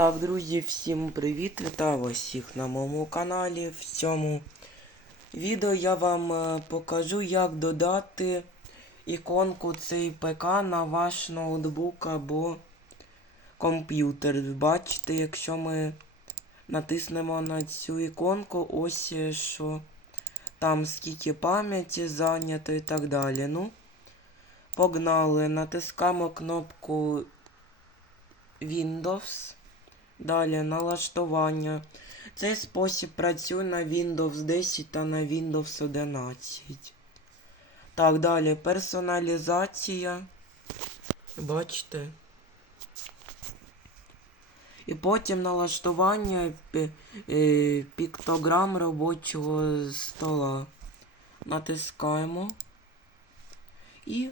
Так, друзі, всім привіт! Вітаю всіх на моєму каналі. В цьому відео я вам е, покажу, як додати іконку цей ПК на ваш ноутбук або комп'ютер. Бачите, якщо ми натиснемо на цю іконку, ось е, що там скільки пам'яті зайнято і так далі. Ну, погнали, натискаємо кнопку Windows. Далі налаштування. Цей спосіб працює на Windows 10 та на Windows 11. Так, далі персоналізація. Бачите? І потім налаштування е, піктограм робочого стола. Натискаємо. І,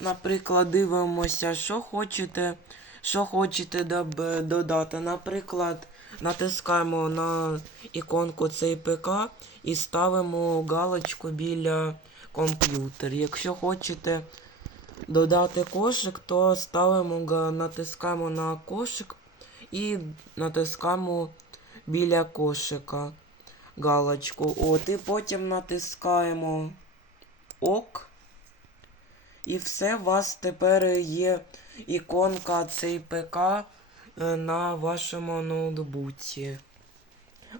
наприклад, дивимося, що хочете, що хочете додати. Наприклад, натискаємо на іконку цей ПК і ставимо галочку біля комп'ютера. Якщо хочете додати кошик, то ставимо натискаємо на кошик і натискаємо біля кошика галочку. От, і потім натискаємо ок. І все, у вас тепер є іконка цей ПК е, на вашому ноутбуці.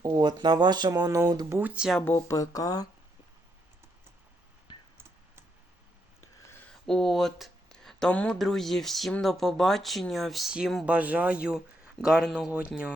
От, на вашому ноутбуці або ПК. От. Тому, друзі, всім до побачення, всім бажаю гарного дня.